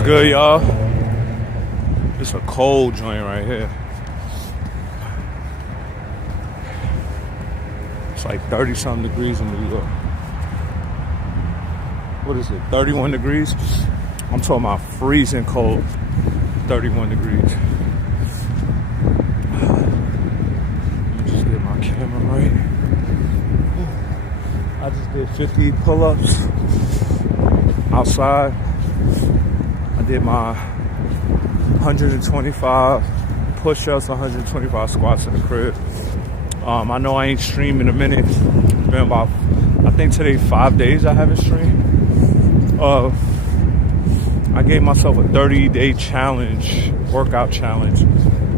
What's good, y'all? It's a cold joint right here. It's like 30-something degrees in New York. What is it, 31 degrees? I'm talking about freezing cold, 31 degrees. Let me just get my camera right. I just did 50 pull-ups outside. I did my 125 push-ups, 125 squats in the crib. I know I ain't streamed in a minute. It's been about, I think today 5 days I haven't streamed. I gave myself a 30-day challenge, workout challenge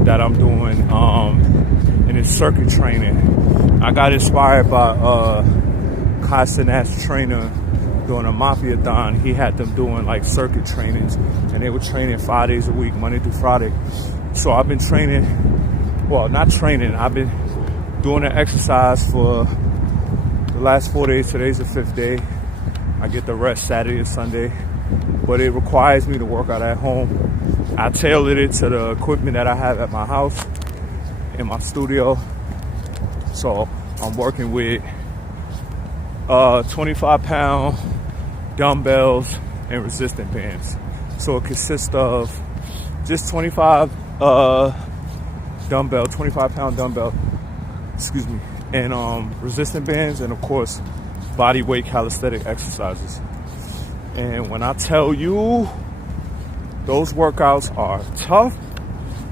that I'm doing, and it's circuit training. I got inspired by Kai Cenat's trainer doing a Mafiathon. He had them doing like circuit trainings, and they were training 5 days a week, Monday through Friday. So I've been training, well, not training, I've been doing the exercise for the last 4 days. Today's the 5th day. I get the rest Saturday and Sunday, but it requires me to work out at home. I tailored it to the equipment that I have at my house, in my studio. So I'm working with 25-pound dumbbells and resistance bands. So it consists of just 25-pound dumbbell, and resistance bands, and of course body weight calisthenic exercises. And when I tell you those workouts are tough,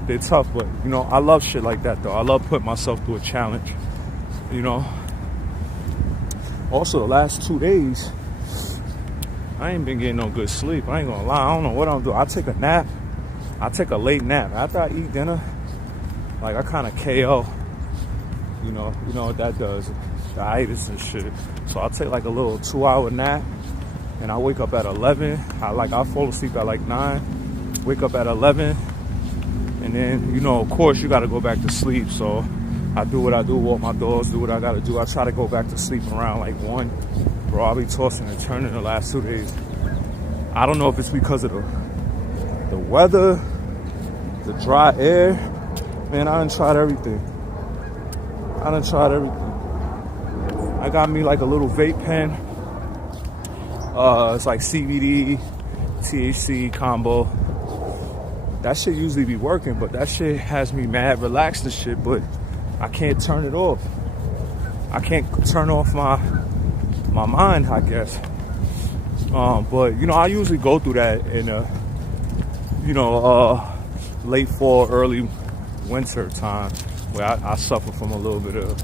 they're tough, but you know, I love shit like that though. I love putting myself through a challenge, you know. Also, the last 2 days, I ain't been getting no good sleep. I ain't gonna lie. I don't know what I'm doing. I take a nap. I take a late nap. After I eat dinner, like I kind of KO. You know what that does. The itis and shit. So I'll take like a little 2-hour nap, and I wake up at 11. I fall asleep at like 9. Wake up at 11. And then, you know, of course, you got to go back to sleep. So I do what I do, walk my dogs, do what I gotta do. I try to go back to sleep around like 1. Bro, I'll be tossing and turning the last 2 days. I don't know if it's because of the weather, the dry air. Man, I done tried everything. I got me like a little vape pen. It's like CBD, THC combo. That shit usually be working, but that shit has me mad relaxed and shit, but I can't turn it off. I can't turn off my mind, I guess. But you know, I usually go through that in late fall, early winter time, where I suffer from a little bit of,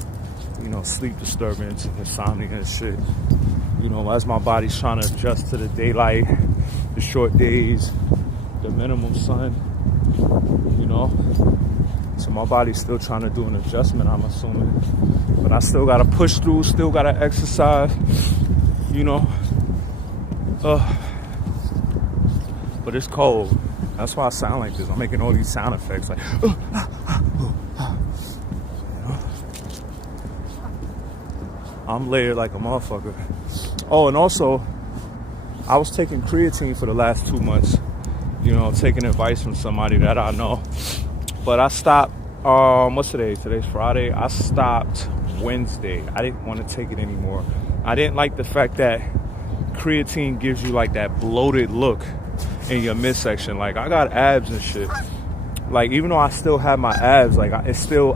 you know, sleep disturbance, insomnia and shit. You know, as my body's trying to adjust to the daylight, the short days, the minimum sun, you know. So my body's still trying to do an adjustment, I'm assuming. But I still gotta push through, still gotta exercise, you know. But it's cold. That's why I sound like this. I'm making all these sound effects like, you know? I'm layered like a motherfucker. Oh, and also, I was taking creatine for the last 2 months. You know, taking advice from somebody that I know. But I stopped, what's today? Today's Friday. I stopped Wednesday. I didn't want to take it anymore. I didn't like the fact that creatine gives you like that bloated look in your midsection. Like, I got abs and shit. Like, even though I still have my abs, like, it still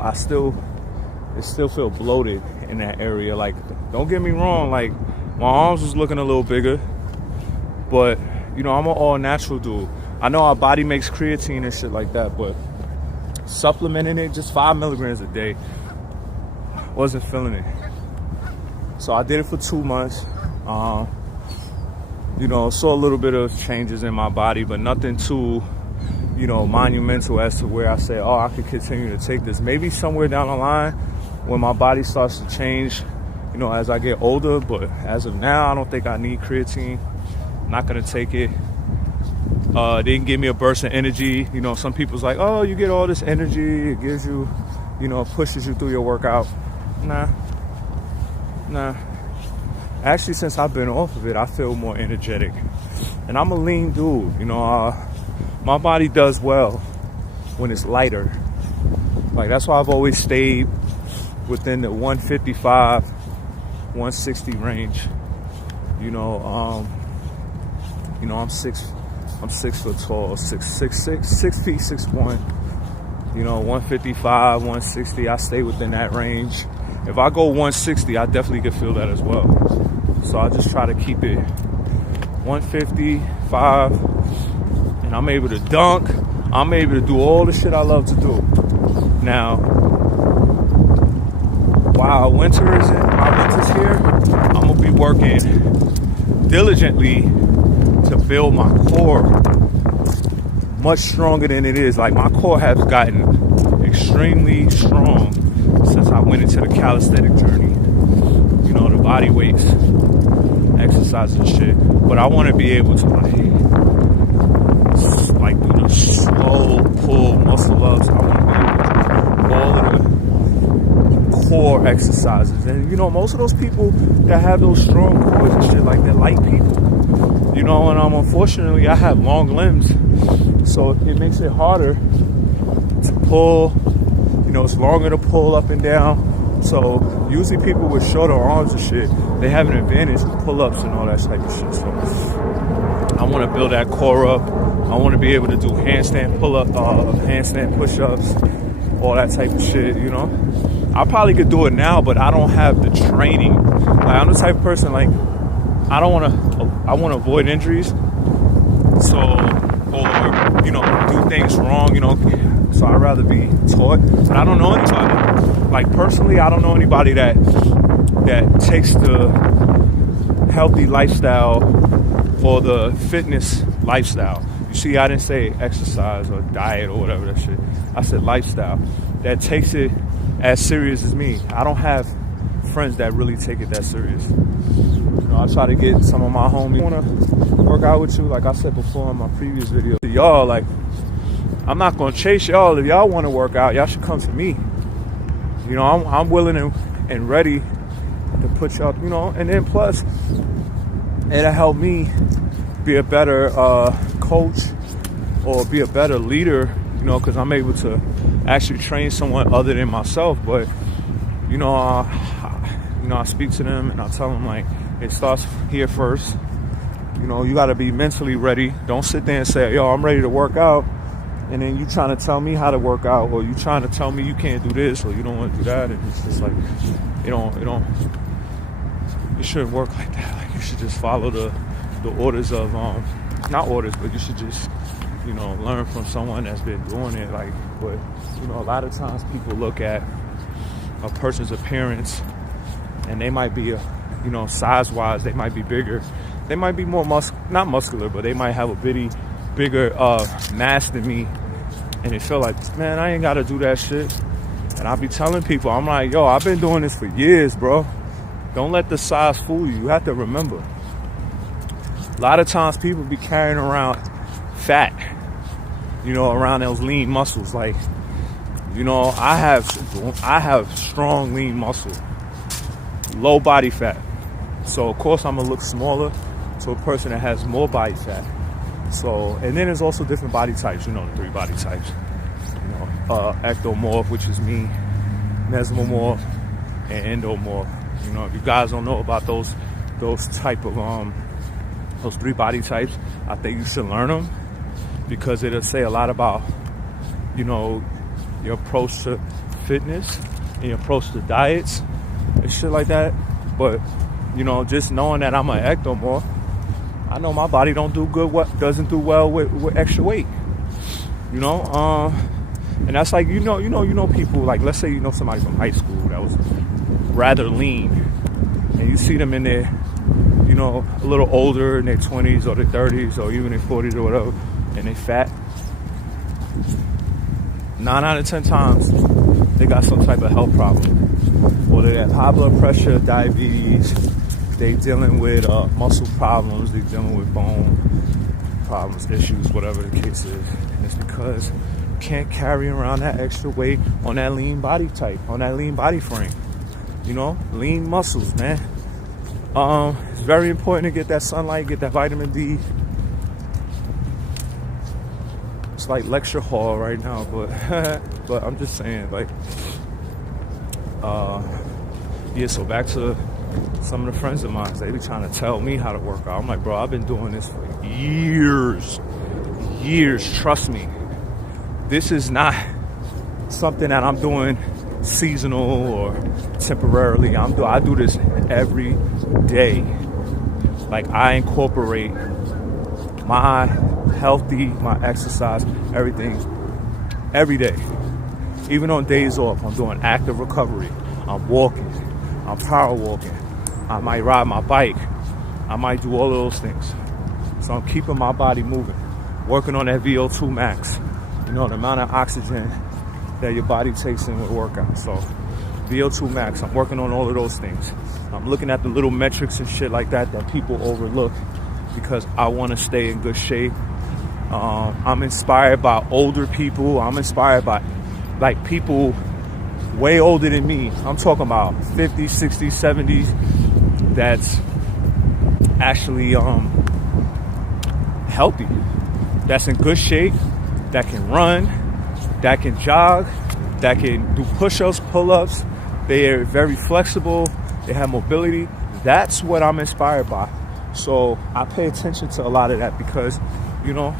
feel bloated in that area. Like, don't get me wrong, like, my arms was looking a little bigger, but, you know, I'm an all-natural dude. I know our body makes creatine and shit like that, but supplementing it, just 5 milligrams a day, wasn't feeling it. So I did it for 2 months. You know, saw a little bit of changes in my body, but nothing too, you know, monumental as to where I say, oh, I could continue to take this. Maybe somewhere down the line when my body starts to change, you know, as I get older. But as of now, I don't think I need creatine. I'm not gonna take it. It didn't give me a burst of energy. You know, some people's like, oh, you get all this energy, it gives you, you know, pushes you through your workout. Nah. Actually, since I've been off of it, I feel more energetic And I'm a lean dude, you know. My body does well when it's lighter. Like, that's why I've always stayed within the 155, 160 range. You know, I'm 6 foot tall, 6 feet 6'1". You know, 155, 160, I stay within that range. If I go 160, I definitely can feel that as well. So I just try to keep it 155, and I'm able to dunk. I'm able to do all the shit I love to do. Now, while winter's here, I'm gonna be working diligently to build my core much stronger than it is. Like, my core has gotten extremely strong since I went into the calisthenic journey. You know, the body weights, exercise and shit. But I want to be able to like do the slow pull muscle ups. I want to be able to do all of the core exercises. And you know, most of those people that have those strong cores and shit, like, they're light people. You know, and unfortunately I have long limbs, so it makes it harder to pull. You know, it's longer to pull up and down. So usually people with shorter arms and shit, they have an advantage with pull-ups and all that type of shit. So I want to build that core up. I want to be able to do handstand pull-up, handstand push-ups, all that type of shit, you know. I probably could do it now, but I don't have the training. Like, I'm the type of person, like, I want to avoid injuries. So, or, you know, do things wrong, you know. So I'd rather be taught. But I don't know anybody. Like, personally, I don't know anybody that takes the healthy lifestyle or the fitness lifestyle. You see, I didn't say exercise or diet or whatever that shit. I said lifestyle. That takes it as serious as me. I don't have friends that really take it that serious. You know, I try to get some of my homies want to work out with you. Like I said before in my previous video, y'all, like, I'm not gonna chase y'all. If y'all want to work out, y'all should come to me. You know, I'm willing and ready to put y'all, you know, and then plus it'll help me be a better coach or be a better leader, you know, because I'm able to actually train someone other than myself. But you know, I speak to them and I tell them, like, it starts here first. You know, you got to be mentally ready. Don't sit there and say, yo, I'm ready to work out, and then you trying to tell me how to work out, or you trying to tell me you can't do this or you don't want to do that. And it's just like, it shouldn't work like that. Like, you should just follow the orders of not orders, but you should just, you know, learn from someone that's been doing it. Like, but you know, a lot of times people look at a person's appearance and they might be you know, size wise they might be bigger, they might be more not muscular, but they might have a bigger mass than me, and they feel like, man, I ain't gotta do that shit. And I be telling people, I'm like, yo, I've been doing this for years, bro. Don't let the size fool you. You have to remember, a lot of times people be carrying around fat, you know, around those lean muscles. Like, you know, I have strong lean muscle, low body fat. So of course I'm gonna look smaller to a person that has more body fat. So, and then there's also different body types, you know, the 3 body types. You know, ectomorph, which is me, mesomorph, and endomorph. You know, if you guys don't know about those type of those 3 body types, I think you should learn them, because it'll say a lot about, you know, your approach to fitness and your approach to diets and shit like that. But you know, just knowing that I'm an ectomorph, I know my body doesn't do well with extra weight. You know, and that's like, you know people, like, let's say you know somebody from high school that was rather lean, and you see them in their, you know, a little older, in their 20s or their 30s or even their 40s or whatever, and they fat. 9 out of 10 times they got some type of health problem, or they have high blood pressure, diabetes, they dealing with muscle problems, they dealing with bone problems, issues, whatever the case is. And it's because you can't carry around that extra weight on that lean body type, on that lean body frame. You know, lean muscles, man. It's very important to get that sunlight, get that vitamin D, It's like lecture hall right now, but but I'm just saying, like, yeah. So back to some of the friends of mine, they be trying to tell me how to work out. I'm like, bro, I've been doing this for years. Trust me. This is not something that I'm doing seasonal or temporarily. I do this every day. Like, I incorporate my my exercise, everything, every day. Even on days off, I'm doing active recovery. I'm walking. I'm power walking. I might ride my bike. I might do all of those things. So I'm keeping my body moving, working on that VO2 max. You know, the amount of oxygen that your body takes in with workout. So VO2 max, I'm working on all of those things. I'm looking at the little metrics and shit like that people overlook because I want to stay in good shape. I'm inspired by older people. I'm inspired by like people way older than me. I'm talking about 50s, 60s, 70s that's actually healthy, that's in good shape, that can run, that can jog, that can do push-ups, pull-ups. They are very flexible. They have mobility. That's what I'm inspired by. So I pay attention to a lot of that because, you know,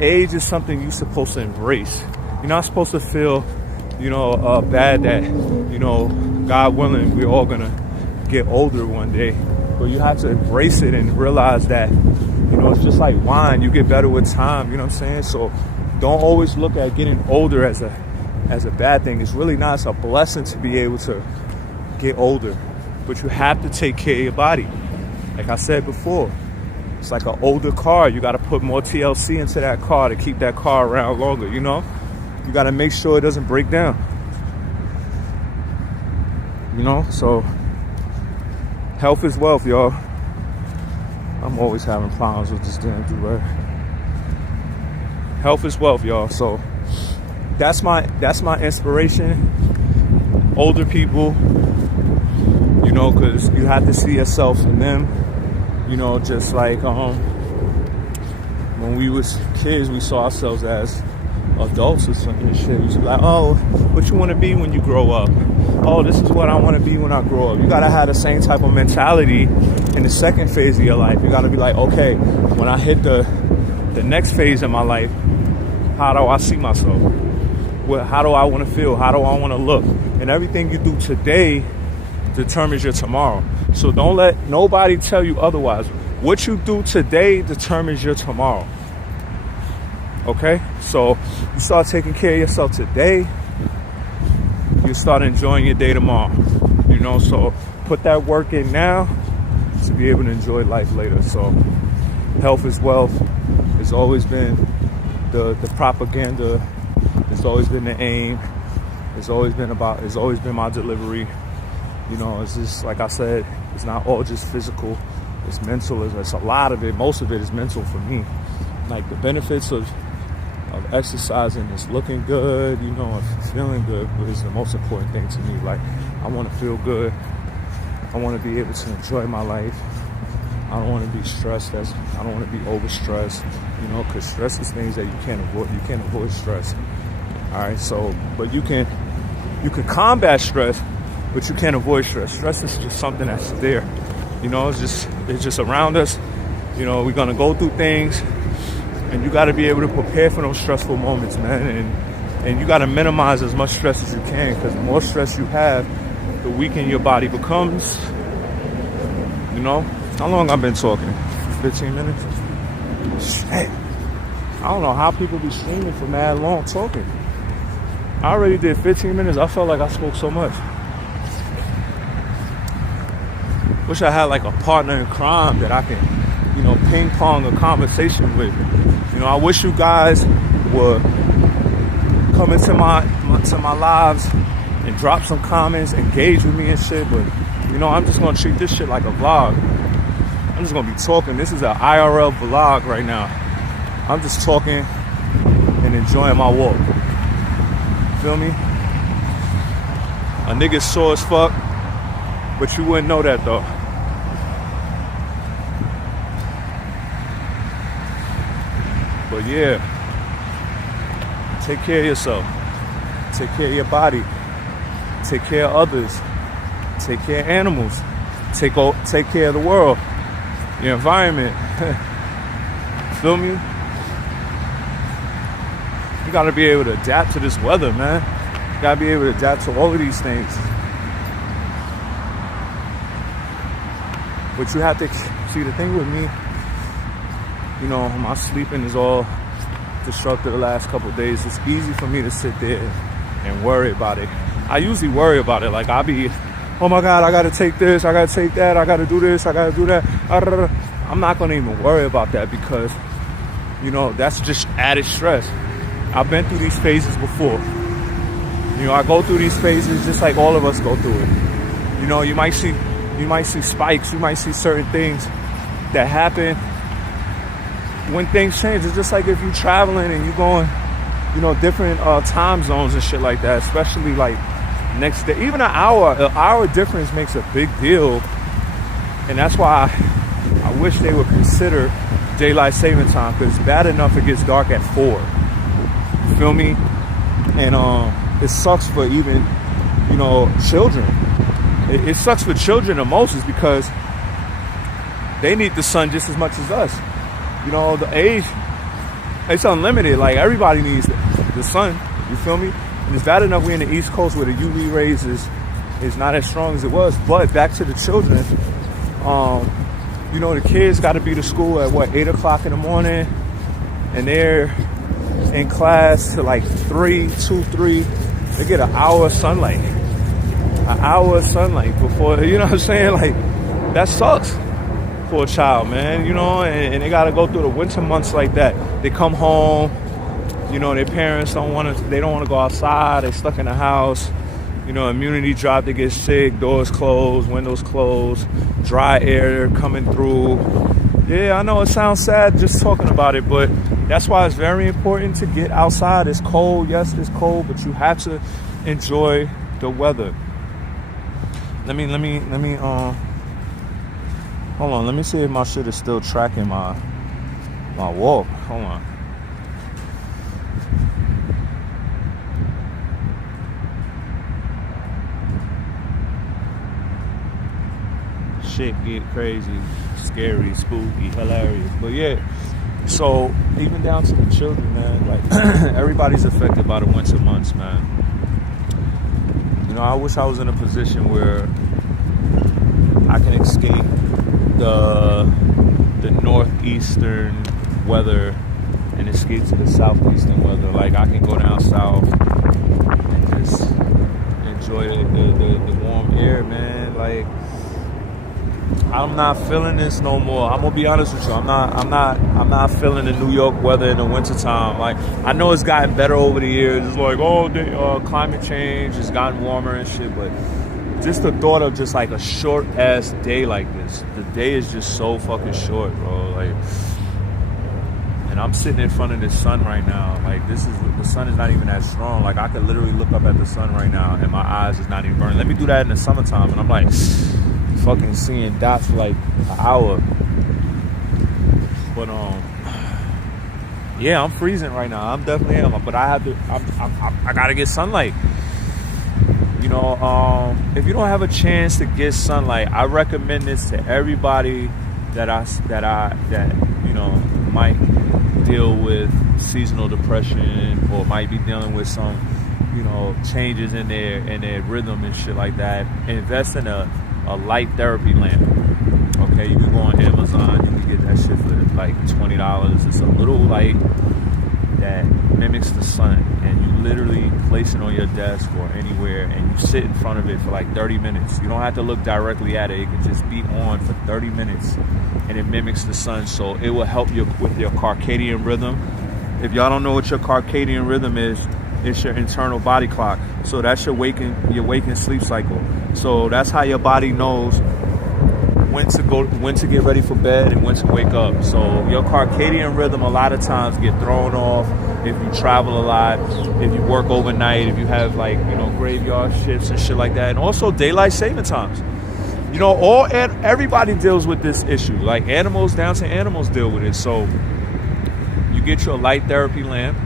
age is something you're supposed to embrace. You're not supposed to feel, you know, bad that, you know, God willing, we're all gonna get older one day. But you have to embrace it and realize that, you know, it's just like wine. You get better with time, you know what I'm saying? So don't always look at getting older as a bad thing. It's really not. It's a blessing to be able to get older. But you have to take care of your body. Like I said before, it's like an older car. You got to put more TLC into that car to keep that car around longer, you know? You got to make sure it doesn't break down. You know? So health is wealth, y'all. I'm always having problems with this damn do-rag. Health is wealth, y'all. So that's my inspiration. Older people, you know, because you have to see yourself in them. You know, just like when we was kids, we saw ourselves as adults or something and shit. We used to be like, oh, what you want to be when you grow up? Oh, this is what I want to be when I grow up. You got to have the same type of mentality in the second phase of your life. You got to be like, okay, when I hit the next phase of my life, how do I see myself? How do I want to feel? How do I want to look? And everything you do today determines your tomorrow. So don't let nobody tell you otherwise. What you do today determines your tomorrow. Okay? So you start taking care of yourself today, you start enjoying your day tomorrow. You know, so put that work in now to be able to enjoy life later. So health is wealth. It's always been the propaganda. It's always been the aim. It's always been my delivery. You know, it's just, like I said, it's not all just physical. It's mental. It's a lot of it. Most of it is mental for me. Like the benefits of exercising is looking good, you know, and feeling good is the most important thing to me. Like, I want to feel good. I want to be able to enjoy my life. I don't want to be stressed. I don't want to be overstressed, you know, because stress is things that you can't avoid. You can't avoid stress. All right, so, but you can combat stress, but you can't avoid stress. Stress is just something that's there. You know, it's just around us. You know, we're gonna go through things, and you got to be able to prepare for those stressful moments, man. And you got to minimize as much stress as you can, because the more stress you have, the weaker your body becomes. You know, how long I've been talking? 15 minutes. Shit. I don't know how people be streaming for mad long talking. I already did 15 minutes. I felt like I spoke so much. Wish I had like a partner in crime that I can, you know, ping pong a conversation with. You know, I wish you guys would come into my lives and drop some comments, engage with me and shit. But, you know, I'm just gonna treat this shit like a vlog. I'm just gonna be talking. This is an IRL vlog right now. I'm just talking and enjoying my walk. Feel me? A nigga sore as fuck, but you wouldn't know that though. But yeah, Take care of yourself. Take care of your body. Take care of others. Take care of animals. Take care of the world, your environment. Feel me? You gotta be able to adapt to this weather, man. You gotta be able to adapt to all of these things. But you have to see the thing with me. You know, my sleeping is all disrupted the last couple of days. It's easy for me to sit there and worry about it. I usually worry about it. Like, I'll be, oh my God, I gotta take this, I gotta take that, I gotta do this, I gotta do that. I'm not gonna even worry about that because, you know, that's just added stress. I've been through these phases before. You know, I go through these phases just like all of us go through it. You know, you might see spikes, you might see certain things that happen when things change. It's just like if you're traveling and you're going, you know, different time zones and shit like that, especially like next day. Even an hour difference makes a big deal. And that's why I wish they would consider daylight saving time, because it's bad enough it gets dark at 4. You feel me? And it sucks for even, you know, children. It sucks for children the most is because they need the sun just as much as us. You know, the age, it's unlimited. Like, everybody needs the sun. You feel me? And it's bad enough we're in the East Coast where the UV rays is not as strong as it was. But back to the children, you know, the kids got to be to school at 8 o'clock in the morning, and they're in class to like 3. They get an hour of sunlight. An hour of sunlight before, you know what I'm saying? Like, that sucks for a child, man, you know, and they got to go through the winter months like that. They come home, you know, their parents don't want to go outside. They stuck in the house, you know, immunity drop, they get sick, doors closed, windows closed, dry air coming through. Yeah, I know it sounds sad just talking about it, but that's why it's very important to get outside. It's cold, yes, it's cold, but you have to enjoy the weather. Let me hold on, let me see if my shit is still tracking my walk. Hold on. Shit get crazy, scary, spooky, hilarious. But yeah, so even down to the children, man, like everybody's affected by the winter months, man. You know, I wish I was in a position where I can escape the northeastern weather and escape to the southeastern weather. Like, I can go down south and just enjoy the warm air, man. Like, I'm not feeling this no more. I'm gonna be honest with you. I'm not feeling the New York weather in the wintertime. Like, I know it's gotten better over the years. It's like, climate change, it's gotten warmer and shit, but just the thought of just like a short ass day like this. The day is just so fucking short, bro. Like, and I'm sitting in front of the sun right now. Like, the sun is not even that strong. Like, I could literally look up at the sun right now and my eyes is not even burning. Let me do that in the summertime and I'm like fucking seeing dots for like an hour. But yeah, I'm freezing right now. I'm definitely am. But I gotta get sunlight. You know, if you don't have a chance to get sunlight, I recommend this to everybody that you know might deal with seasonal depression or might be dealing with some, you know, changes in their rhythm and shit like that. Invest in a light therapy lamp. Okay, you can go on Amazon, you can get that shit for like $20. It's a little light that mimics the sun, and you literally place it on your desk or anywhere and you sit in front of it for like 30 minutes. You don't have to look directly at it. It can just be on for 30 minutes and it mimics the sun, so it will help you with your circadian rhythm. If y'all don't know what your circadian rhythm is, it's your internal body clock. So that's your waking sleep cycle. So that's how your body knows when to get ready for bed and when to wake up. So your circadian rhythm a lot of times get thrown off if you travel a lot, if you work overnight, if you have like, you know, graveyard shifts and shit like that. And also daylight saving times. You know, everybody deals with this issue. Like, animals down to animals deal with it. So you get your light therapy lamp.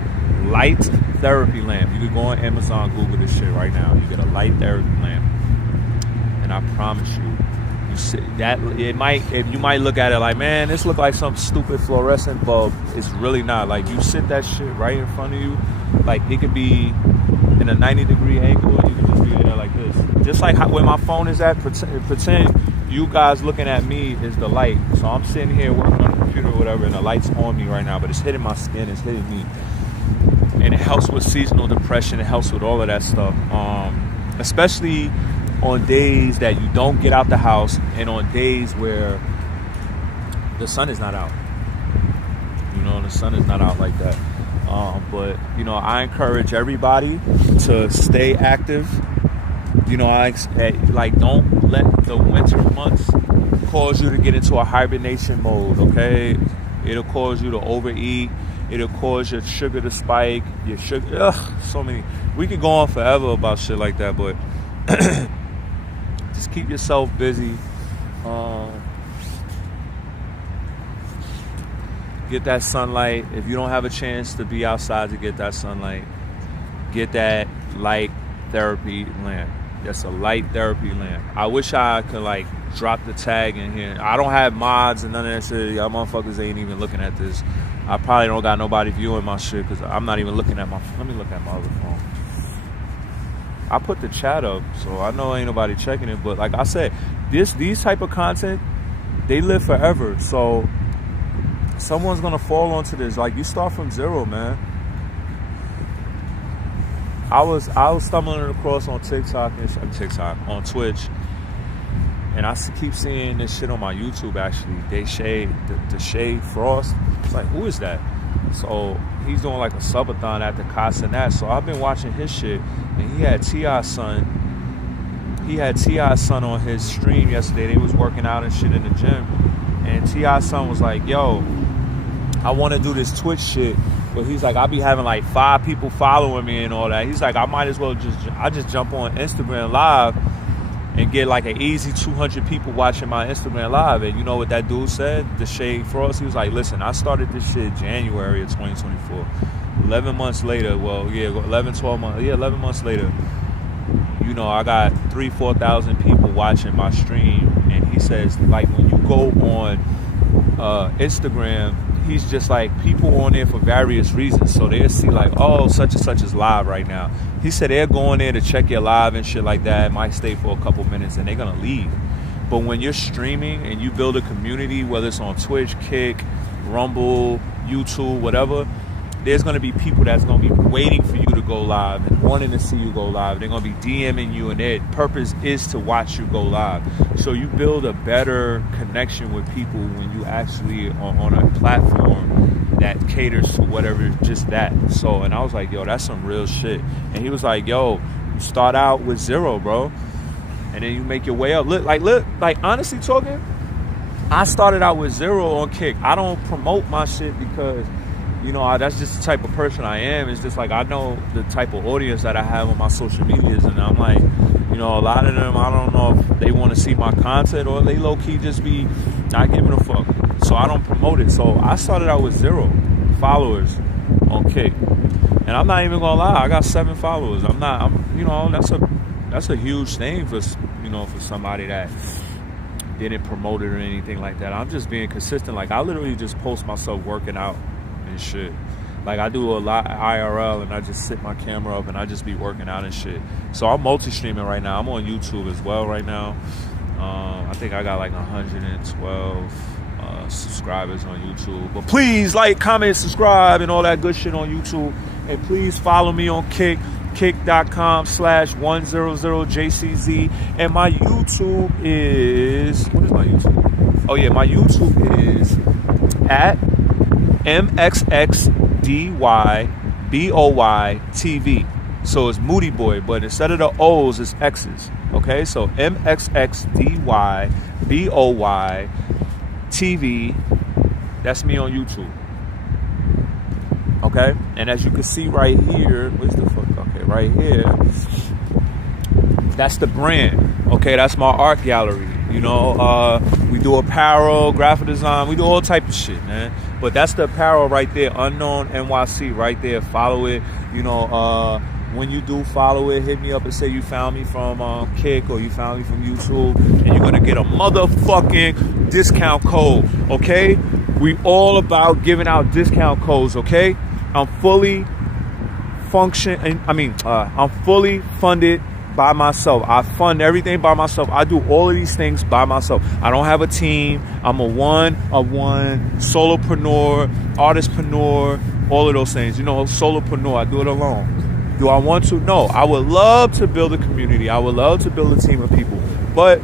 light therapy lamp. You can go on Amazon, Google this shit right now. You get a light therapy lamp, and I promise you, that it might, if you might look at it like, man, this look like some stupid fluorescent bulb. It's really not. Like, you sit that shit right in front of you, like it could be in a 90-degree angle, and you can just be there like this. Just like where my phone is at, pretend you guys looking at me is the light. So I'm sitting here working on the computer or whatever, and the light's on me right now, but it's hitting my skin, it's hitting me. And it helps with seasonal depression, it helps with all of that stuff. Especially on days that you don't get out the house, and on days where the sun is not out. You know, the sun is not out like that. But, you know, I encourage everybody to stay active. You know, don't let the winter months cause you to get into a hibernation mode, okay? It'll cause you to overeat. It'll cause your sugar to spike. Your sugar, so many. We could go on forever about shit like that, but just keep yourself busy. Get that sunlight. If you don't have a chance to be outside to get that sunlight, get that light therapy lamp. That's a light therapy lamp. I wish I could like drop the tag in here. I don't have mods and none of that shit. Y'all motherfuckers ain't even looking at this. I probably don't got nobody viewing my shit because I'm not even looking at my. Let me look at my other phone. I put the chat up, so I know ain't nobody checking it. But like I said, these type of content, they live forever. So someone's gonna fall onto this. Like, you start from zero, man. I was stumbling across on TikTok on Twitch, and I keep seeing this shit on my YouTube. Actually, the Shade Frost. It's like, who is that? So he's doing like a subathon at the Casanat. So I've been watching his shit, and he had T.I.'s son. He had T.I.'s son on his stream yesterday. They was working out and shit in the gym, and T.I.'s son was like, "Yo, I want to do this Twitch shit." But he's like, I be having like 5 people following me and all that. He's like, I might as well just jump on Instagram Live and get like an easy 200 people watching my Instagram Live. And you know what that dude said? The Shade Frost. He was like, listen, I started this shit January of 2024. 11 months later, 11 months later, you know, I got 4,000 people watching my stream. And he says, like, when you go on Instagram, he's just like, people on there for various reasons. So they'll see like, oh, such and such is live right now. He said they're going there to check your live and shit like that. It might stay for a couple minutes and they're going to leave. But when you're streaming and you build a community, whether it's on Twitch, Kick, Rumble, YouTube, whatever, there's going to be people that's going to be waiting for you to go live and wanting to see you go live. They're going to be DMing you, and their purpose is to watch you go live. So you build a better connection with people when you actually are on a platform that caters to whatever, just that. So, and I was like, yo, that's some real shit. And he was like, yo, you start out with zero, bro, and then you make your way up. Look, honestly talking, I started out with zero on Kick. I don't promote my shit because, you know, that's just the type of person I am. It's just like, I know the type of audience that I have on my social medias, and I'm like, you know, a lot of them, I don't know if they want to see my content or they low-key just be not giving a fuck. So I don't promote it. So I started out with 0 followers on Kick. And I'm not even gonna lie, I got 7 followers. You know, that's a huge thing for, you know, for somebody that didn't promote it or anything like that. I'm just being consistent. Like, I literally just post myself working out and shit. Like, I do a lot of IRL, and I just sit my camera up and I just be working out and shit. So I'm multi-streaming right now. I'm on YouTube as well right now. I think I got like 112 subscribers on YouTube. But please like, comment, subscribe, and all that good shit on YouTube. And please follow me on Kick, kick.com/100JCZ. And my YouTube is, what is my YouTube? Oh yeah, my YouTube is at MXXDYBOY So it's Moody Boy, but instead of the O's, it's X's. Okay, so MXXDYBOY TV. That's me on YouTube. Okay, and as you can see right here, where's the fuck? Okay, right here. That's the brand. Okay, that's my art gallery. You know, we do apparel, graphic design, we do all type of shit, man. But that's the apparel right there, Unknown NYC right there. Follow it. When you do follow it, hit me up and say you found me from Kick or you found me from YouTube, and you're gonna get a motherfucking discount code. Okay? We all about giving out discount codes. Okay? I'm fully funded by myself. I fund everything by myself. I do all of these things by myself. I don't have a team. I'm a one-of-one solopreneur, artistpreneur, all of those things. Solopreneur. I do it alone. Do I want to? No. I would love to build a community. I would love to build a team of people. But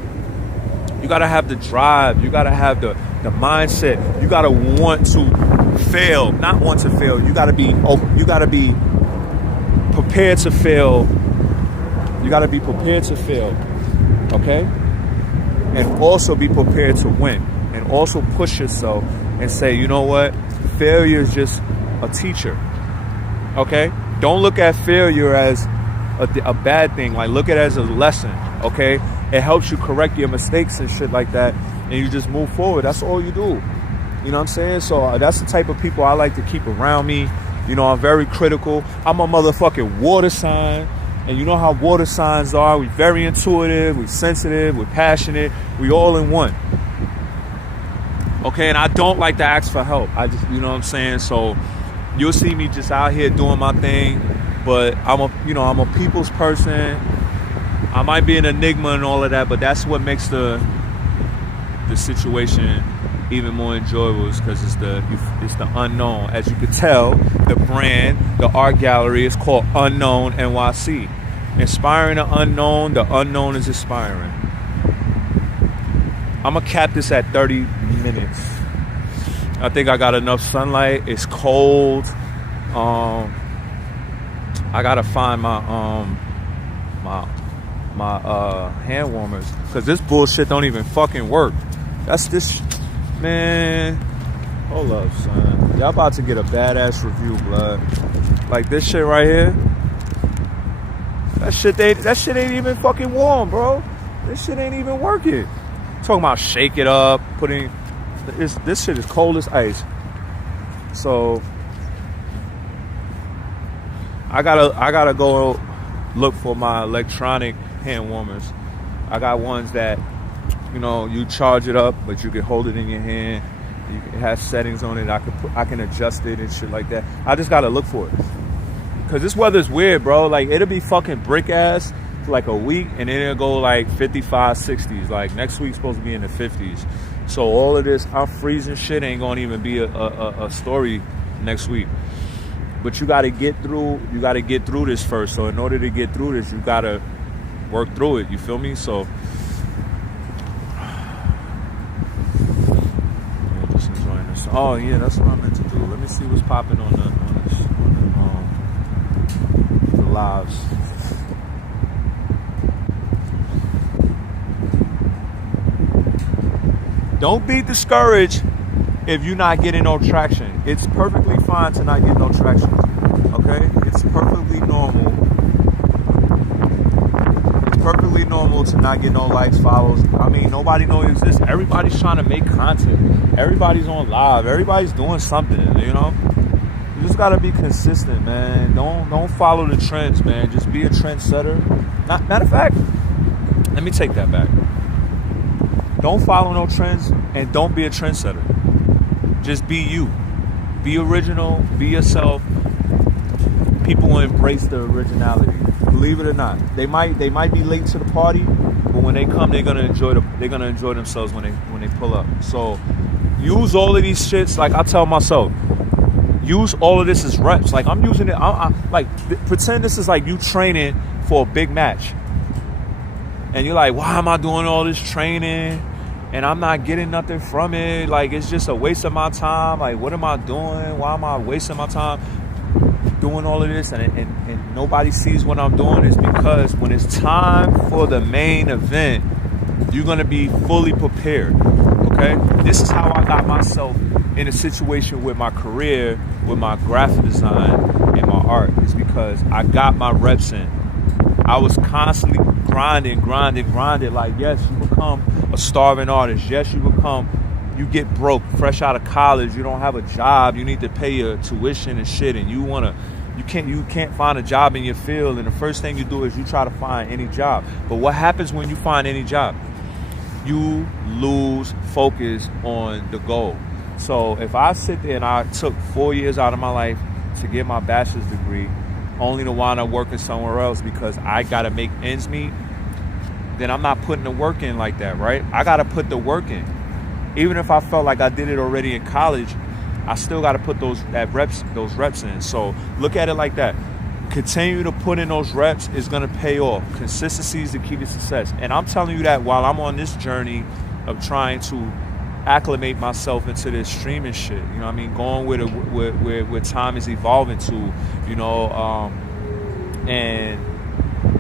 you got to have the drive. You got to have the mindset. You got to want to fail. Not want to fail. You got to be prepared to fail. You got to be prepared to fail. Okay? And also be prepared to win. And also push yourself and say, you know what? Failure is just a teacher. Okay? Don't look at failure as a bad thing. Like, look at it as a lesson, okay? It helps you correct your mistakes and shit like that, and you just move forward. That's all you do. You know what I'm saying? So that's the type of people I like to keep around me. I'm very critical. I'm a motherfucking water sign, and you know how water signs are. We're very intuitive, we're sensitive, we're passionate, we all in one. Okay, and I don't like to ask for help. I just, you know what I'm saying? So you'll see me just out here doing my thing, but I'm a people's person. I might be an enigma and all of that, but that's what makes the situation even more enjoyable, is because it's the unknown. As you can tell, the brand, the art gallery is called Unknown NYC. Inspiring the unknown is inspiring. I'm gonna cap this at 30 minutes. I think I got enough sunlight. It's cold. I gotta find my hand warmers, because this bullshit don't even fucking work. That's this, man. Hold up, son. Y'all about to get a badass review, blood. Like this shit right here. That shit ain't even fucking warm, bro. This shit ain't even working. Talking about shake it up, this shit is cold as ice. So I gotta go look for my electronic hand warmers. I got ones that you charge it up, but you can hold it in your hand. It has settings on it. I can adjust it and shit like that. I just gotta look for it, cause this weather's weird, bro. Like, it'll be fucking brick ass for like a week, and then it'll go like 55, 60s. Like, next week's supposed to be in the 50s. So all of this, I'm freezing shit, ain't gonna even be a story next week. But you gotta get through this first. So in order to get through this, you gotta work through it. You feel me? So yeah, just enjoying this. Oh yeah, that's what I meant to do. Let me see what's popping on the lives. Don't be discouraged if you're not getting no traction. It's perfectly fine to not get no traction. Okay? It's perfectly normal. It's perfectly normal to not get no likes, follows. I mean, nobody knows it exists. Everybody's trying to make content. Everybody's on live. Everybody's doing something, You just gotta be consistent, man. Don't follow the trends, man. Just be a trendsetter. Matter of fact, let me take that back. Don't follow no trends, and don't be a trendsetter. Just be you. Be original. Be yourself. People will embrace the originality. Believe it or not, they might be late to the party, but when they come, they're gonna enjoy themselves when they pull up. So use all of these shits. Like I tell myself, use all of this as reps. Like I'm using it. Pretend this is like you training for a big match, and you're like, why am I doing all this training? And I'm not getting nothing from it. Like, it's just a waste of my time. Like, what am I doing? Why am I wasting my time doing all of this? And nobody sees what I'm doing. Is because when it's time for the main event, you're going to be fully prepared. Okay? This is how I got myself in a situation with my career, with my graphic design and my art. It's because I got my reps in. I was constantly grinding. Like, yes, you become a starving artist. Yes, you become you get broke, fresh out of college, you don't have a job, you need to pay your tuition and shit, and you can't find a job in your field, and the first thing you do is you try to find any job. But what happens when you find any job? You lose focus on the goal. So if I sit there and I took 4 years out of my life to get my bachelor's degree, only to wind up working somewhere else because I gotta make ends meet, then I'm not putting the work in like that, right? I gotta put the work in. Even if I felt like I did it already in college, I still gotta put those reps in. So look at it like that. Continue to put in those reps is gonna pay off. Consistency is the key to success. And I'm telling you that while I'm on this journey of trying to acclimate myself into this streaming shit, you know what I mean? Going where time is evolving to, you know, and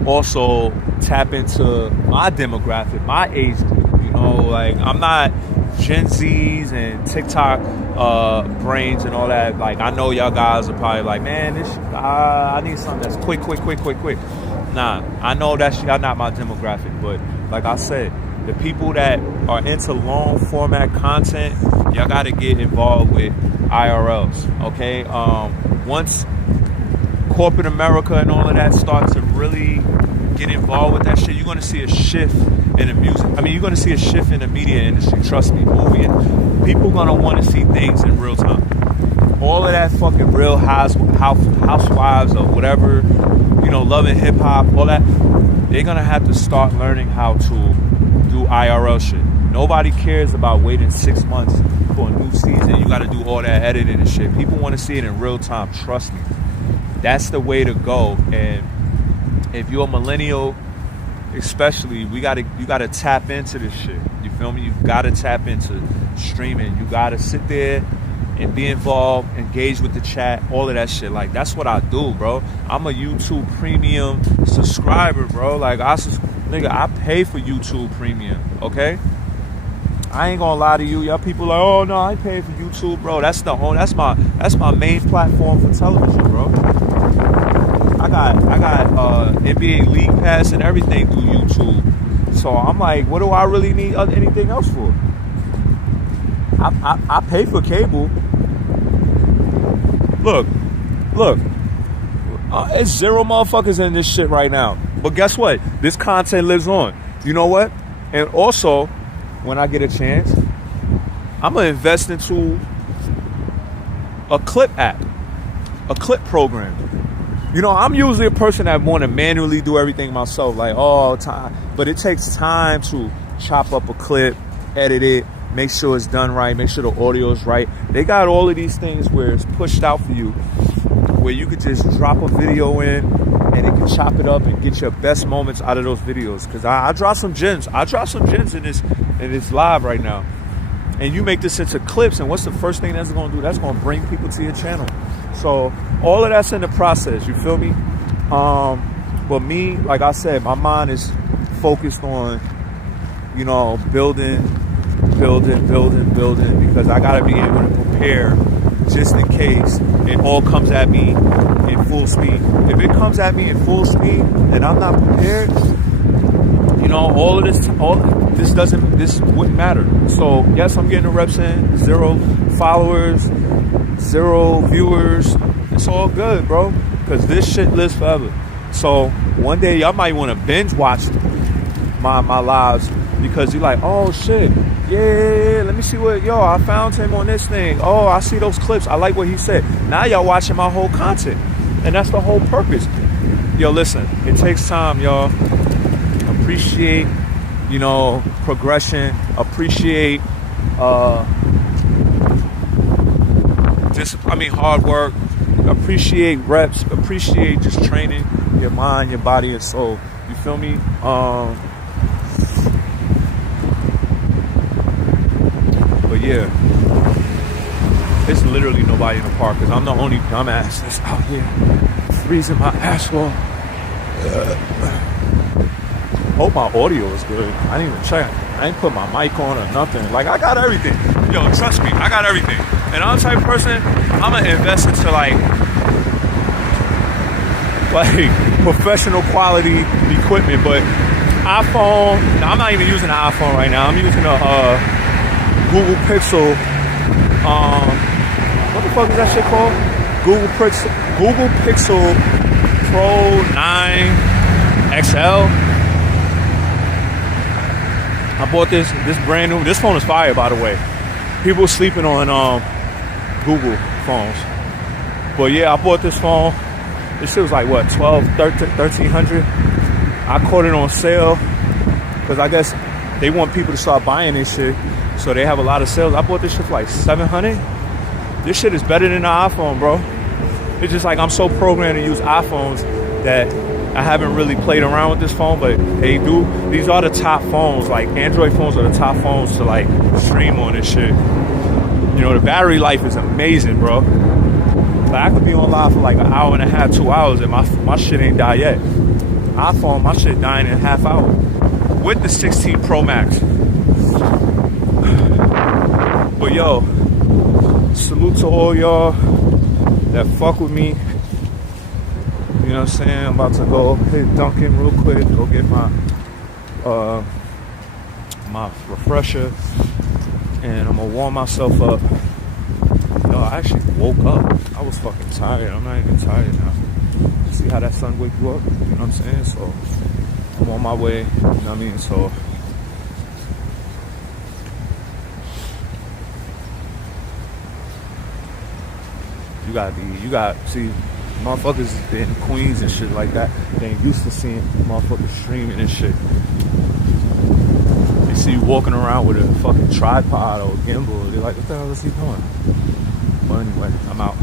also tap into my demographic, my age group, you know, like I'm not Gen Zs and TikTok brains and all that. Like I know y'all guys are probably like, man, I need something that's quick. Nah, I know that's y'all not my demographic, but like I said, the people that are into long format content, y'all got to get involved with IRLs, okay? Once corporate America and all of that starts to really get involved with that shit, you're going to see a shift in the music. I mean, you're going to see a shift in the media industry. Trust me, movie. People going to want to see things in real time. All of that fucking Real Housewives or whatever, you know, Love and Hip Hop, all that, they're going to have to start learning how to do IRL shit. Nobody cares about waiting 6 months for a new season. You got to do all that editing and shit. People want to see it in real time. Trust me. That's the way to go. And if you're a millennial, especially, you gotta tap into this shit. You feel me? You gotta tap into streaming. You gotta sit there and be involved, engage with the chat, all of that shit. Like that's what I do, bro. I'm a YouTube Premium subscriber, bro. Like I pay for YouTube Premium, okay? I ain't gonna lie to you. Y'all people like, oh no, I pay for YouTube, bro. That's my main platform for television, bro. I got NBA League Pass and everything through YouTube. So I'm like, what do I really need anything else for? I pay for cable. Look. It's zero motherfuckers in this shit right now. But guess what? This content lives on. You know what? And also, when I get a chance, I'm gonna invest into a clip app, a clip program. You know, I'm usually a person that want to manually do everything myself, like all time. But it takes time to chop up a clip, edit it, make sure it's done right, make sure the audio is right. They got all of these things where it's pushed out for you, where you could just drop a video in and it can chop it up and get your best moments out of those videos. Because I drop some gems. I drop some gems in this live right now. And you make this into clips, and what's the first thing that's going to do? That's going to bring people to your channel. So all of that's in the process, you feel me? But me, like I said, my mind is focused on, you know, building, because I got to be able to prepare just in case it all comes at me in full speed. If it comes at me in full speed and I'm not prepared, you know, this wouldn't matter. So yes, I'm getting the reps in, 0 followers, 0 viewers. It's all good, bro, because this shit lives forever. So one day y'all might want to binge watch my lives because you're like, oh shit, yeah, let me see I found him on this thing. Oh, I see those clips. I like what he said. Now y'all watching my whole content, and that's the whole purpose. Yo, listen, it takes time, y'all. Appreciate, you know, progression. Appreciate, hard work. Appreciate reps. Appreciate just training your mind, your body, and soul. You feel me? But yeah, it's literally nobody in the park because I'm the only dumbass that's out here freezing my ass off. Hope my audio is good. I didn't even check. I ain't put my mic on or nothing. Like, I got everything. Yo, trust me, I got everything. And I'm the type of person, I'm gonna invest into like professional quality equipment. But iPhone, I'm not even using an iPhone right now. I'm using a Google Pixel. What the fuck is that shit called? Google Pixel Pro 9 XL. I bought this brand new. This phone is fire, by the way. People sleeping on Google phones. But yeah, I bought this phone. This shit was like what, $1,300. I caught it on sale because I guess they want people to start buying this shit, so they have a lot of sales. I bought this shit for like $700. This shit is better than the iPhone, bro. It's just like I'm so programmed to use iPhones that I haven't really played around with this phone, but they do. These are the top phones. Like Android phones are the top phones to like stream on this shit. You know, the battery life is amazing, bro. Like I could be on live for like an hour and a half, 2 hours, and my shit ain't die yet. iPhone, my shit dying in a half hour with the 16 Pro Max. But yo, salute to all y'all that fuck with me. You know what I'm saying? I'm about to go hit Dunkin' real quick, go get my my refresher, and I'm gonna warm myself up. Yo, I actually woke up. I was fucking tired. I'm not even tired now. See how that sun wake you up? You know what I'm saying? So I'm on my way. You know what I mean? So see, motherfuckers in Queens and shit like that, they ain't used to seeing motherfuckers streaming and shit. They see you walking around with a fucking tripod or gimbal, they're like, what the hell is he doing? But anyway, I'm out.